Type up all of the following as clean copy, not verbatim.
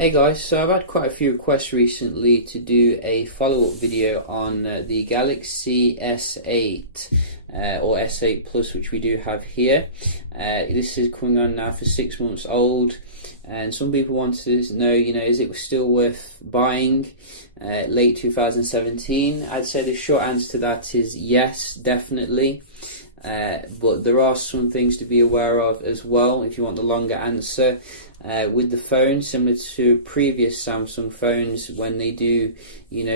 Hey guys, so I've had quite a few requests recently to do a follow-up video on the Galaxy S8 or S8 Plus, which we do have here. This is coming on now for 6 months old, and some people want to know, is it still worth buying late 2017? I'd say the short answer to that is yes, definitely. But there are some things to be aware of as well if you want the longer answer. With the phone, similar to previous Samsung phones, when they do,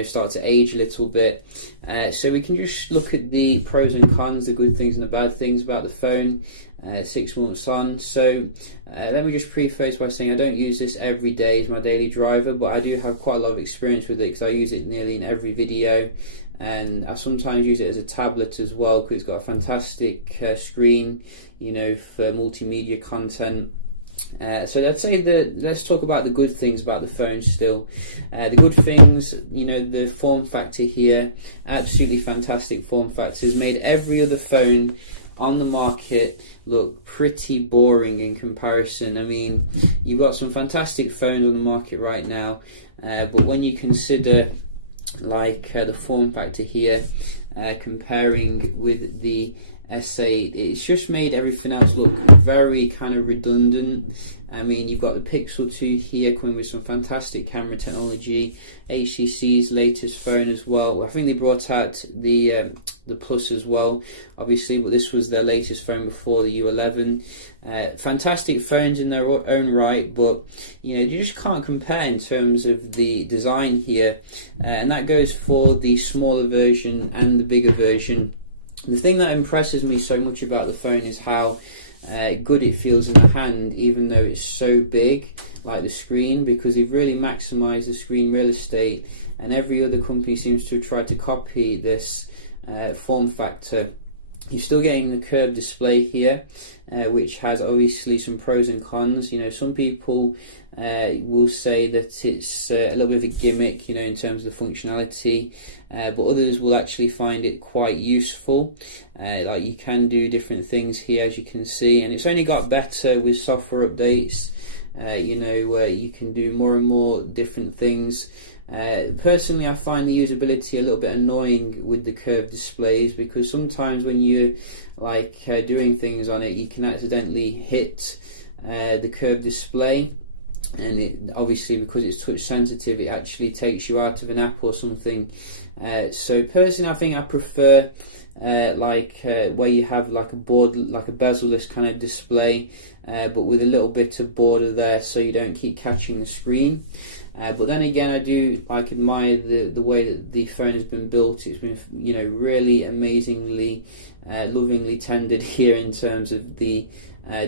start to age a little bit. So we can just look at the pros and cons, the good things and the bad things about the phone 6 months on. So let me just preface by saying I don't use this every day as my daily driver, but I do have quite a lot of experience with it because I use it nearly in every video. And I sometimes use it as a tablet as well because it's got a fantastic screen, for multimedia content. So let's talk about the good things about the phone still. The good things, the form factor here, absolutely fantastic form factor. Has made every other phone on the market look pretty boring in comparison. I mean, you've got some fantastic phones on the market right now, but when you consider the form factor here, comparing with the S8, it's just made everything else look very kind of redundant. I mean, you've got the Pixel 2 here coming with some fantastic camera technology, HTC's latest phone as well. I think they brought out the Plus as well, obviously, but this was their latest phone before the U11. Fantastic phones in their own right, but you just can't compare in terms of the design here, and that goes for the smaller version and the bigger version. The thing that impresses me so much about the phone is how good it feels in the hand, even though it's so big, like the screen, because they've really maximised the screen real estate, and every other company seems to have tried to copy this form factor. You're still getting the curved display here, which has obviously some pros and cons. Some people will say that it's a little bit of a gimmick, in terms of the functionality, but others will actually find it quite useful. Like you can do different things here, as you can see, and it's only got better with software updates. Where you can do more and more different things. Personally, I find the usability a little bit annoying with the curved displays, because sometimes when you're doing things on it, you can accidentally hit the curved display, and it obviously, because it's touch sensitive, it actually takes you out of an app or something. So personally, I think I prefer where you have a board, like a bezel-less kind of display, but with a little bit of border there, so you don't keep catching the screen. But then again, I do admire the way that the phone has been built. It's been really amazingly, lovingly tended here in terms of the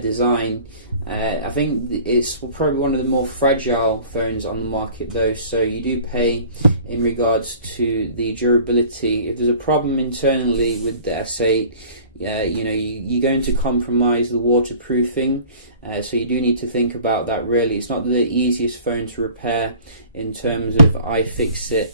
design. I think it's probably one of the more fragile phones on the market though, so you do pay in regards to the durability. If there's a problem internally with the S8, you're going to compromise the waterproofing, so you do need to think about that really. It's not the easiest phone to repair in terms of iFixit,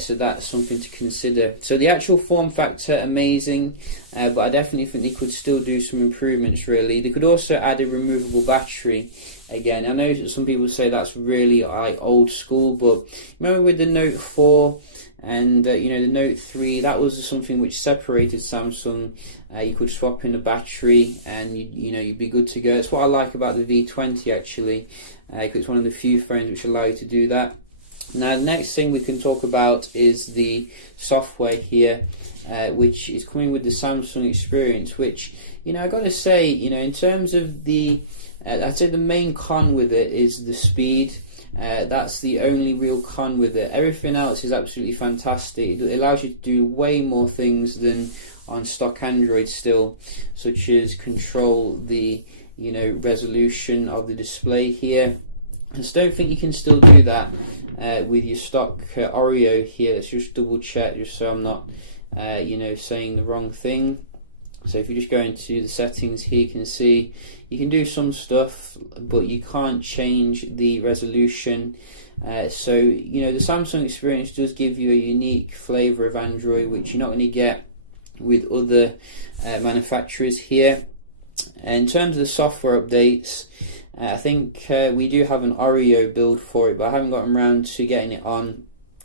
so that's something to consider. So the actual form factor, amazing, but I definitely think they could still do some improvements really. They could also add a removable battery. Again, I know some people say that's really old school, but remember with the Note 4 and the Note 3, that was something which separated Samsung. You could swap in a battery and you'd be good to go. That's what I like about the V20 actually, because it's one of the few phones which allow you to do that. Now the next thing we can talk about is the software here, which is coming with the Samsung experience, which I got to say, in terms of the I'd say the main con with it is the speed. That's the only real con with it. Everything else is absolutely fantastic. It allows you to do way more things than on stock Android still, such as control the resolution of the display here. I just don't think you can still do that with your stock Oreo here. Let's just double check, just so I'm not saying the wrong thing. So if you just go into the settings here, you can see you can do some stuff, but you can't change the resolution. So the Samsung experience does give you a unique flavour of Android, which you're not going to get with other manufacturers here. In terms of the software updates, I think we do have an Oreo build for it, but I haven't gotten around to getting it on.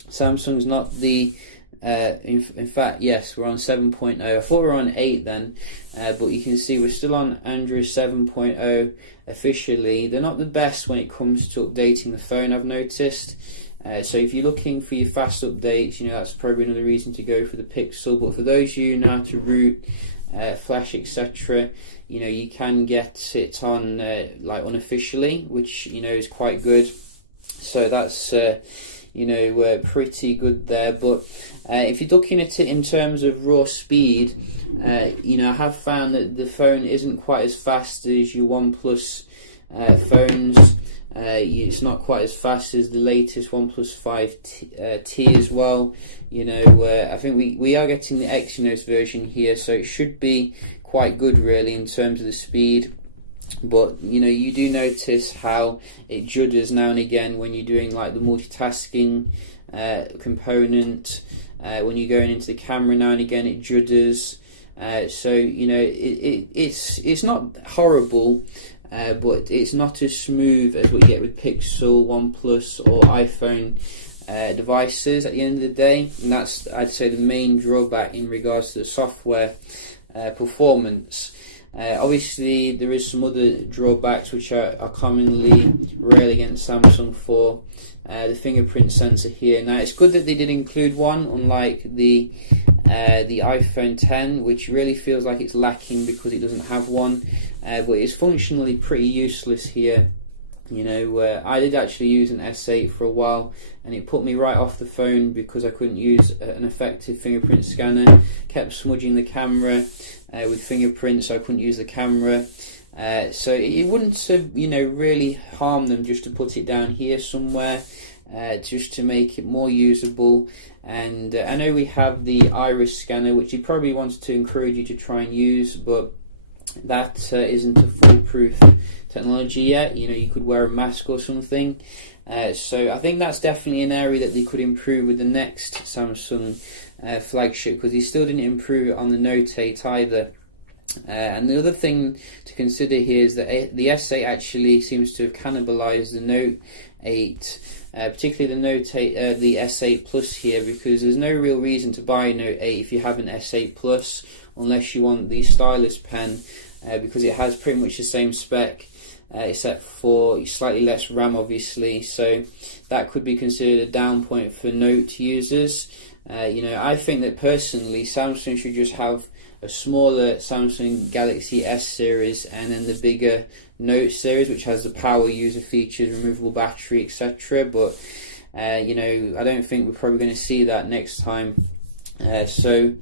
Samsung's not the in fact, yes, we're on 7.0. I thought we were on 8 then, but you can see we're still on Android 7.0 officially. They're not the best when it comes to updating the phone, I've noticed. So if you're looking for your fast updates, that's probably another reason to go for the Pixel. But for those of you who know how to root, Flash, etc., you can get it on like unofficially, which is quite good. So that's pretty good there. But if you're looking at it in terms of raw speed, I have found that the phone isn't quite as fast as your OnePlus phones. It's not quite as fast as the latest OnePlus 5T as well. I think we are getting the Exynos version here, so it should be quite good really in terms of the speed. But you do notice how it judders now and again when you're doing like the multitasking component. When you're going into the camera now and again, it judders. So it's not horrible, but it's not as smooth as what you get with Pixel, OnePlus, or iPhone devices at the end of the day. And that's, I'd say, the main drawback in regards to the software performance. Obviously, there is some other drawbacks which are commonly railed against Samsung for. The fingerprint sensor here. Now, it's good that they did include one, unlike the iPhone 10, which really feels like it's lacking because it doesn't have one. But it's functionally pretty useless here. I did actually use an S8 for a while, and it put me right off the phone because I couldn't use an effective fingerprint scanner. Kept smudging the camera with fingerprints, so I couldn't use the camera. So it wouldn't have, really harmed them just to put it down here somewhere, just to make it more usable. And I know we have the iris scanner, which he probably wanted to encourage you to try and use, but that isn't a foolproof technology yet. You could wear a mask or something. So I think that's definitely an area that they could improve with the next Samsung flagship, because they still didn't improve it on the Note 8 either. And the other thing to consider here is that the S8 actually seems to have cannibalized the Note 8, particularly the Note 8, the S8 Plus here, because there's no real reason to buy a Note 8 if you have an S8 Plus, unless you want the stylus pen, because it has pretty much the same spec, except for slightly less RAM, obviously. So that could be considered a down point for Note users. I think that personally, Samsung should just have a smaller Samsung Galaxy S series and then the bigger Note series, which has the power user features, removable battery, etc. But I don't think we're probably going to see that next time. So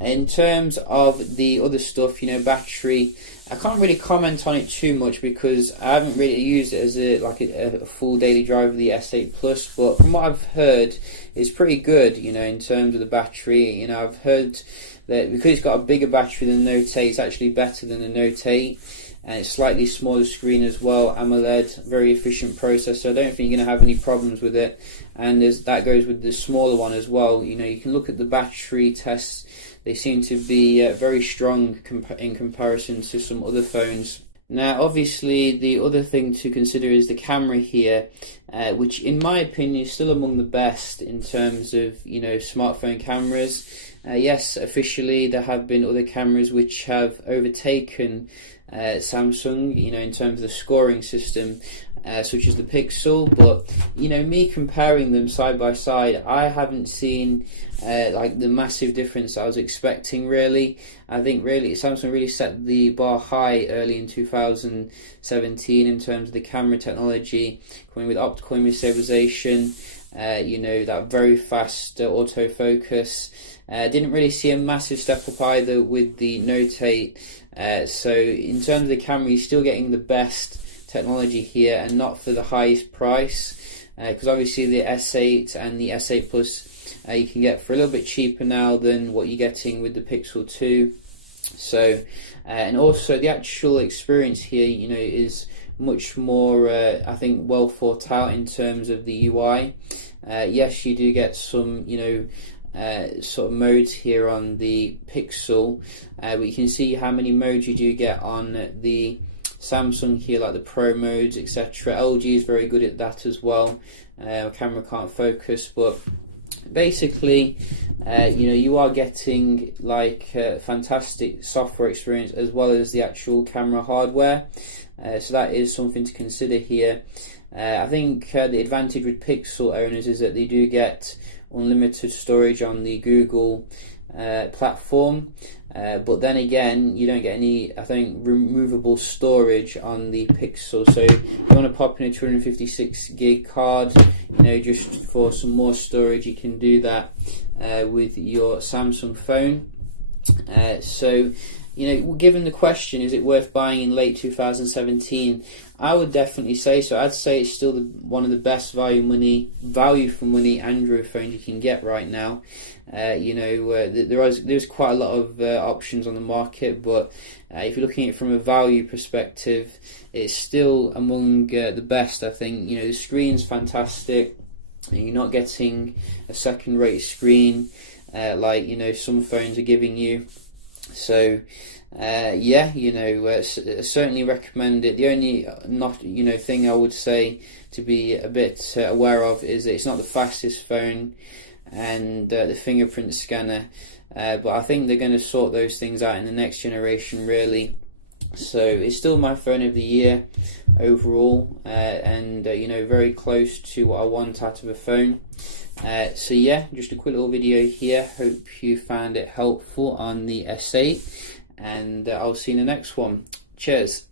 in terms of the other stuff, battery, I can't really comment on it too much because I haven't really used it as a full daily driver of the S8 Plus. But from what I've heard, it's pretty good. In terms of the battery, I've heard that because it's got a bigger battery than the Note 8, it's actually better than the Note 8, and it's slightly smaller screen as well, AMOLED, very efficient processor. I don't think you're going to have any problems with it, and that goes with the smaller one as well. You can look at the battery tests; they seem to be very strong in comparison to some other phones. Now, obviously, the other thing to consider is the camera here, which, in my opinion, is still among the best in terms of smartphone cameras. Yes, officially there have been other cameras which have overtaken Samsung, in terms of the scoring system, such as the Pixel. But me comparing them side by side, I haven't seen the massive difference I was expecting. Really, I think Samsung really set the bar high early in 2017 in terms of the camera technology, coming with optical image stabilization. That very fast autofocus. Didn't really see a massive step up either with the Note 8. So in terms of the camera, you're still getting the best technology here, and not for the highest price, because obviously the S8 and the S8 Plus you can get for a little bit cheaper now than what you're getting with the Pixel 2. So and also the actual experience here, is much more I think well thought out in terms of the UI. Yes, you do get some sort of modes here on the Pixel, but you can see how many modes you do get on the Samsung here, like the Pro modes, etc. LG is very good at that as well. Camera can't focus, but basically, you are getting like fantastic software experience as well as the actual camera hardware. So that is something to consider here. I think the advantage with Pixel owners is that they do get unlimited storage on the Google platform, but then again, you don't get any, I think, removable storage on the Pixel. So if you want to pop in a 256 gig card, just for some more storage, you can do that with your Samsung phone. So given the question, is it worth buying in late 2017? I would definitely say so. I'd say it's still one of the best value for money Android phones you can get right now. There's quite a lot of options on the market, but if you're looking at it from a value perspective, it's still among the best, I think. The screen's fantastic. You're not getting a second-rate screen like some phones are giving you. So certainly recommend it. The only thing I would say to be a bit aware of is that it's not the fastest phone, and the fingerprint scanner, but I think they're going to sort those things out in the next generation, really. So it's still my phone of the year overall, and very close to what I want out of a phone. So yeah, just a quick little video here. Hope you found it helpful on the S8, and I'll see you in the next one. Cheers.